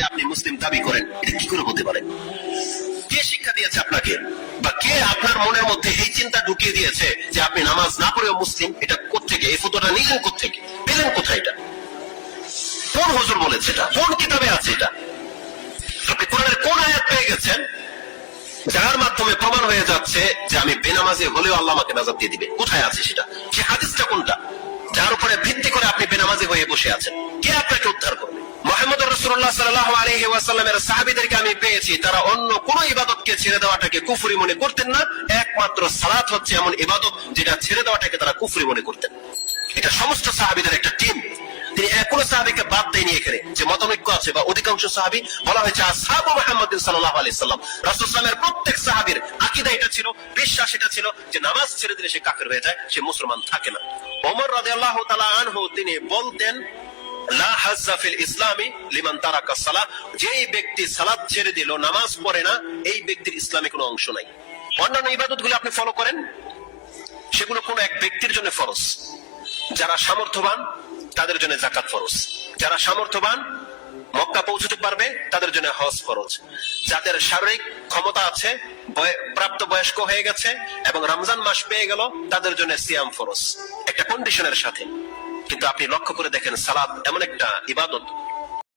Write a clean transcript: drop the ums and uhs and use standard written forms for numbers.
সালাতে আপনি মুসলিম দাবি করেন, এটা কি করে হতে পারে? কে শিক্ষা দিয়েছে আপনাকে, বা কে আপনার মনের মধ্যে এই চিন্তা ঢুকিয়ে দিয়েছে যে আপনি নামাজ না পড়েও মুসলিম? এটা কোত্থেকে? এই ফতোয়াটা নিলেন কোত্থেকে? পেলেন কোথায়? এটা কোন হুজুর বলেছে? এটা কোন কিতাবে আছে? এটা আপনি কোরআনের কোন আয়াত পেয়ে গেছেন যার মাধ্যমে প্রমাণ হয়ে যাচ্ছে যে আমি বেনামাজি হলেও আল্লাহ আমাকে নাজাত দিয়ে দিবে? কোথায় আছে সেটা? সে হাদিসটা কোনটা যার উপরে ভিত্তি করে আপনি বেনামাজি হয়ে বসে আছেন? কে আপনাকে উদ্ধার করবে? মুহাম্মদ রাসূলুল্লাহ সাল্লাল্লাহু আলাইহি ওয়াসাল্লামের সাহাবীদেরকে আমি পেয়েছি তারা অন্য কোন ইবাদতকে ছেড়ে দেওয়াটাকে কুফরি মনে করতেন না। একমাত্র সালাত হচ্ছে এমন ইবাদত যেটা ছেড়ে দেওয়াটাকে তারা কুফরি মনে করতেন। এটা সমস্ত সাহাবীদের একটা টিম। তিনি কোন সাহাবীকে বাদ দেয়নি এখানে যে মতানৈক্য আছে বা অধিকাংশ সাহাবী বলা হয়েছে আসহাবু মুহাম্মদ সাল্লাল্লাহু আলাইহি সাল্লাম। রাসূল সাল্লাল্লাহু আলাইহি প্রত্যেক সাহাবীর আকীদা এটা ছিল, বিশ্বাস এটা ছিল যে নামাজ ছেড়ে দিলে সে কাফের হয়ে যায়, সে মুসলমান থাকে না। ওমর রাদিয়াল্লাহু তাআলা আনহু তিনি বলতেন লা হাজ্জা ফিল ইসলামি লিমান তারাকা সালাহ, যেই ব্যক্তি সালাত ছেড়ে দিল, নামাজ পড়ে না, এই ব্যক্তির ইসলামে কোনো অংশ নাই। অন্যান্য ইবাদতগুলো আপনি ফলো করেন, সেগুলো কোনো এক ব্যক্তির জন্য ফরজ। যারা সামর্থ্যবান তাদের জন্য যাকাত ফরজ, যারা সামর্থ্যবান মক্কা পৌঁছতে পারবে তাদের জন্য হজ ফরজ, যাদের শারীরিক ক্ষমতা আছে, প্রাপ্ত বয়স্ক হয়ে গেছে এবং রমজান মাস পেয়ে গেল, তাদের জন্য সিয়াম ফরজ, একটা কন্ডিশনের সাথে। কিন্তু আপনি লক্ষ্য করে দেখেন সালাত এমন একটা ইবাদত